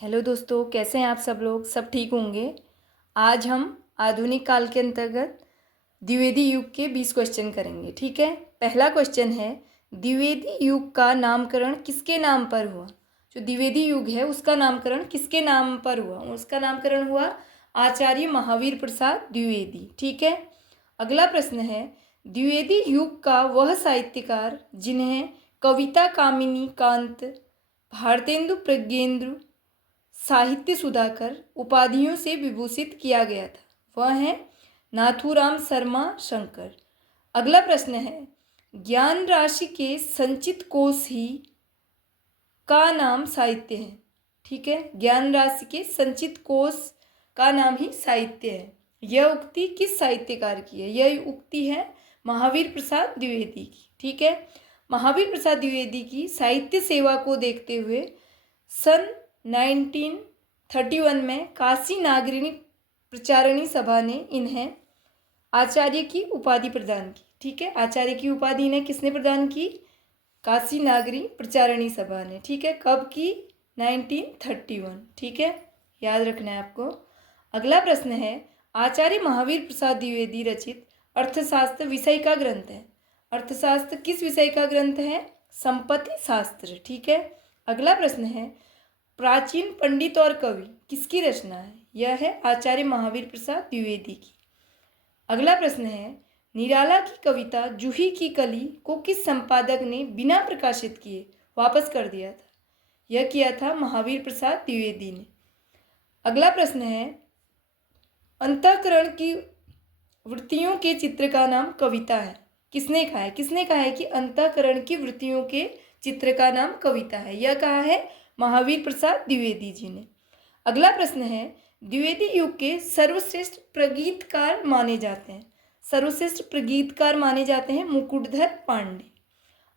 Hello दोस्तों, कैसे हैं आप सब लोग? सब ठीक होंगे। आज हम आधुनिक काल के अंतर्गत द्विवेदी युग के 20 क्वेश्चन करेंगे। ठीक है। पहला क्वेश्चन है, द्विवेदी युग का नामकरण किसके नाम पर हुआ? जो द्विवेदी युग है उसका नामकरण किसके नाम पर हुआ? उसका नामकरण हुआ आचार्य महावीर प्रसाद द्विवेदी। ठीक है। अगला प्रश्न है, द्विवेदी युग का वह साहित्यकार जिन्हें कविता कामिनी कांत, भारतेंदु प्रज्ञेंद्र, साहित्य सुधाकर उपाधियों से विभूषित किया गया था, वह है नाथूराम शर्मा शंकर। अगला प्रश्न है, ज्ञान राशि के संचित कोश ही का नाम साहित्य है। ठीक है। ज्ञान राशि के संचित कोश का नाम ही साहित्य है। यह उक्ति किस साहित्यकार की है? यह उक्ति है महावीर प्रसाद द्विवेदी की। ठीक है। महावीर प्रसाद द्विवेदी की साहित्य सेवा को देखते हुए सन 1931 में काशी नागरिणी प्रचारणी सभा ने इन्हें आचार्य की उपाधि प्रदान की। ठीक है। आचार्य की उपाधि इन्हें किसने प्रदान की? काशी नागरी प्रचारणी सभा ने। ठीक है। कब की? 1931। ठीक है, याद रखना है आपको। अगला प्रश्न है, आचार्य महावीर प्रसाद द्विवेदी रचित अर्थशास्त्र विषय का ग्रंथ है। अर्थशास्त्र किस विषय का ग्रंथ है? संपत्ति शास्त्र। ठीक है। अगला प्रश्न है, प्राचीन पंडित और कवि किसकी रचना है? यह है आचार्य महावीर प्रसाद द्विवेदी की। अगला प्रश्न है, निराला की कविता जूही की कली को किस संपादक ने बिना प्रकाशित किए वापस कर दिया था? यह किया था महावीर प्रसाद द्विवेदी ने। अगला प्रश्न है, अंतःकरण की वृत्तियों के चित्र का नाम कविता है। किसने कहा है? किसने कहा है कि अंतःकरण की वृत्तियों के चित्र का नाम कविता है? यह कहा है महावीर प्रसाद द्विवेदी जी ने। अगला प्रश्न है, द्विवेदी युग के सर्वश्रेष्ठ प्रगीतकार माने जाते हैं। सर्वश्रेष्ठ प्रगीतकार माने जाते हैं मुकुटधर पांडे।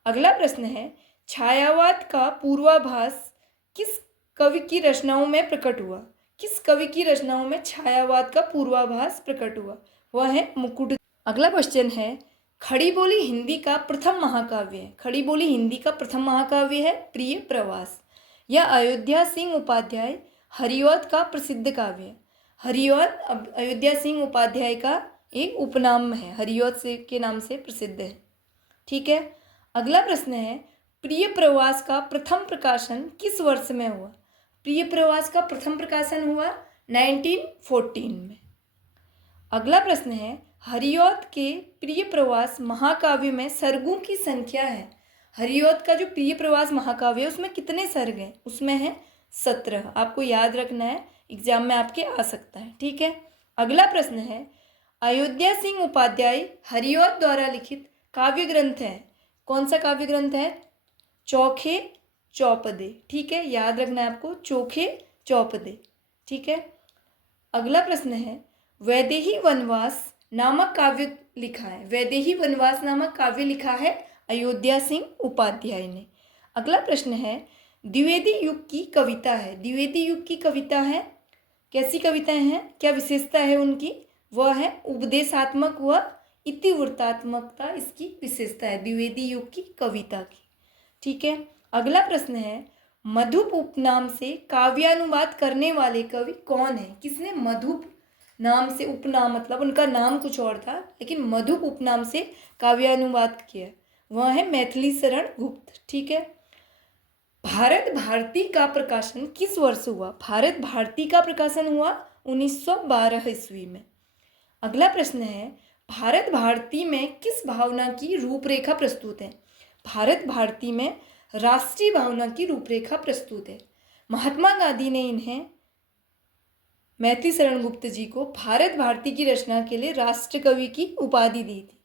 अगला प्रश्न है, छायावाद का पूर्वाभास किस कवि की रचनाओं में प्रकट हुआ? किस कवि की रचनाओं में छायावाद का पूर्वाभास प्रकट हुआ? वह है मुकुट। अगला क्वेश्चन है, खड़ी बोली हिंदी का प्रथम महाकाव्य है। खड़ी बोली हिंदी का प्रथम महाकाव्य है प्रिय प्रवास। यह अयोध्या सिंह उपाध्याय हरिऔध का प्रसिद्ध काव्य है। हरिऔध अयोध्या सिंह उपाध्याय का एक उपनाम है, हरिऔध से के नाम से प्रसिद्ध है। ठीक है। अगला प्रश्न है, प्रिय प्रवास का प्रथम प्रकाशन किस वर्ष में हुआ? प्रिय प्रवास का प्रथम प्रकाशन हुआ 1914 में। अगला प्रश्न है, हरिऔध के प्रिय प्रवास महाकाव्य में सर्गों की संख्या है। हरिऔध का जो प्रिय प्रवास महाकाव्य है उसमें कितने सर्ग हैं? उसमें है 17। आपको याद रखना है, एग्जाम में आपके आ सकता है। ठीक है। अगला प्रश्न है, अयोध्या सिंह उपाध्याय हरिऔध द्वारा लिखित काव्य ग्रंथ है। कौन सा काव्य ग्रंथ है? चोखे चौपदे। ठीक है, याद रखना है आपको, चोखे चौपदे। ठीक है। अगला प्रश्न है, वैदेही वनवास नामक काव्य लिखा है। वैदेही वनवास नामक काव्य लिखा है अयोध्या सिंह उपाध्याय ने। अगला प्रश्न है, द्विवेदी युग की कविता है। द्विवेदी युग की कविता है, कैसी कविताएं हैं, क्या विशेषता है उनकी? वह है उपदेशात्मक व इतिवृत्तात्मकता इसकी विशेषता है द्विवेदी युग की कविता की। ठीक है। अगला प्रश्न है, मधुप उपनाम से काव्यानुवाद करने वाले कवि कौन है? किसने मधुप नाम से, उपनाम मतलब उनका नाम कुछ और था लेकिन मधुप उपनाम से काव्यानुवाद किया, वह है मैथिली शरण गुप्त। ठीक है। भारत भारती का प्रकाशन किस वर्ष हुआ? भारत भारती का प्रकाशन हुआ 1912 ईस्वी में। अगला प्रश्न है, भारत भारती में किस भावना की रूपरेखा प्रस्तुत है? भारत भारती में राष्ट्रीय भावना की रूपरेखा प्रस्तुत है। महात्मा गांधी ने इन्हें, मैथिली शरण गुप्त जी को, भारत भारती की रचना के लिए राष्ट्रकवि की उपाधि दी थी।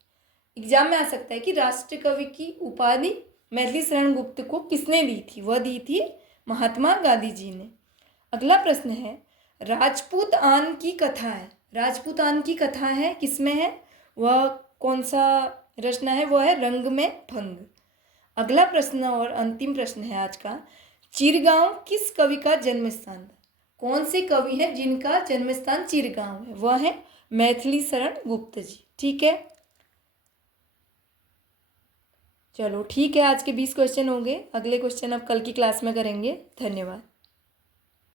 एग्जाम में आ सकता है कि राष्ट्रकवि की उपाधि मैथिली शरण गुप्त को किसने दी थी? वह दी थी महात्मा गांधी जी ने। अगला प्रश्न है, राजपूत आन की कथा है। राजपूत आन की कथा है, किसमें है? वह कौन सा रचना है? वह है रंग में भंग। अगला प्रश्न और अंतिम प्रश्न है आज का, चिरगांव किस कवि का जन्म स्थान था? कौन से कवि हैं जिनका जन्म स्थान चिरगांव है? वह है मैथिली शरण गुप्त जी। ठीक है। चलो ठीक है, आज के 20 क्वेश्चन हो गए। अगले क्वेश्चन अब कल की क्लास में करेंगे। धन्यवाद।